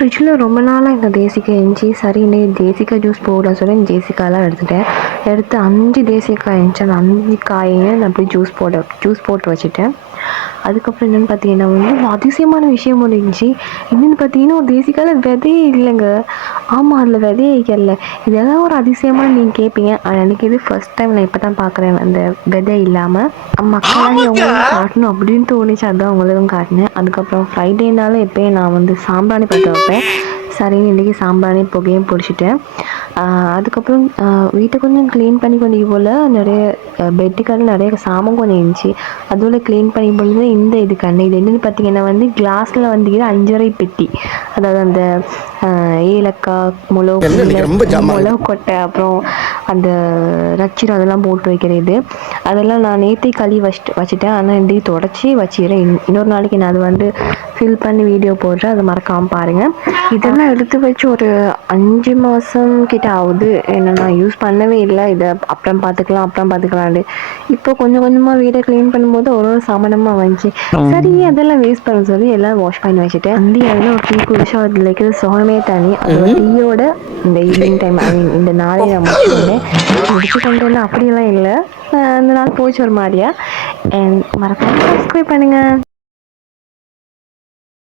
ஃப்ரிட்ஜில் ரொம்ப நாளாக இந்த தேசிக்காய் இருந்துச்சு. சரி இன்னைக்கு தேசிக்காய் ஜூஸ் போடலாம் சொல்லி தேசிக்காயெல்லாம் எடுத்து 5 தேசிக்காய் இருந்துச்சு. அந்த 5 காயையும் நான் அப்படியே ஜூஸ் போட்டு வச்சுட்டேன். அதுக்கப்புறம் என்னென்னு பார்த்தீங்கன்னா வந்து அதிசயமான விஷயம் ஒன்று இருந்துச்சு. என்னென்னு பார்த்தீங்கன்னா ஒரு தேசிக்காயில் விதையே இல்லைங்க. ஆமாம், அதில் விதையே இல்லை. இதெல்லாம் ஒரு அதிசயமாக நீங்கள் கேட்பீங்க. ஆனால் எனக்கு இது ஃபர்ஸ்ட் டைம் நான் இப்போ தான் பார்க்குறேன் அந்த விதை இல்லாமல். மக்களாக எவ்வளோ காட்டணும் அப்படின்னு தோணுச்சு, அதுதான் உங்களுக்கும் காட்டினேன். அதுக்கப்புறம் ஃப்ரைடேனால எப்போயும் நான் வந்து சாம்பிராணி பற்ற வைப்பேன். சரின்னு இன்றைக்கி சாம்பிராணி புகையும் பிடிச்சிட்டேன். அதுக்கப்புறம் வீட்டை கொஞ்சம் க்ளீன் பண்ணி கொஞ்சம் போல் நிறைய பெட்டுக்கான நிறைய சாமான் கொஞ்சம் இருந்துச்சு. அதுபோல் க்ளீன் பண்ணி பொழுது இந்த இது என்னென்னு பார்த்தீங்கன்னா வந்து கிளாஸில் வந்து 5 பெட்டி, அதாவது அந்த ஏலக்காய், மிளகு கொட்டை, அப்புறம் அந்த ரச்சிரம் அதெல்லாம் போட்டு வைக்கிறது. அதெல்லாம் நான் நேற்றே கழுவி வச்சுட்டேன். ஆனால் இன்றைக்கி தொடச்சி வச்சிடுறேன். இன்னொரு நாளைக்கு நான் அது வந்து ஃபில் பண்ணி வீடியோ போடுறேன், அதை மறக்காமல் பாருங்கள். இதெல்லாம் எடுத்து வச்சு ஒரு 5 மாதம் கிட்ட ஆகுது. என்ன நான் யூஸ் பண்ணவே இல்லை. இதை அப்புறம் பார்த்துக்கலான்னு இப்போ கொஞ்சம் கொஞ்சமாக வீடை க்ளீன் பண்ணும்போது ஒரு சாமானமாக வந்துச்சு. சரி அதெல்லாம் வேஸ்ட் பண்ண சொல்லி எல்லாம் வாஷ் பண்ணி வச்சுட்டேன். அதில் ஒரு டீ குடிச்சா அதில் இருக்கிற சுகமே தனி. அதோட டீயோட இந்த ஈவினிங் டைம் இந்த நாளை நான் முடிச்சு கொண்டேன்னா அப்படியெல்லாம் இல்லை. அந்த நாள் போச்சு ஒரு மாதிரியா. மறக்காம சப்ஸ்கிரைப் பண்ணுங்கள்.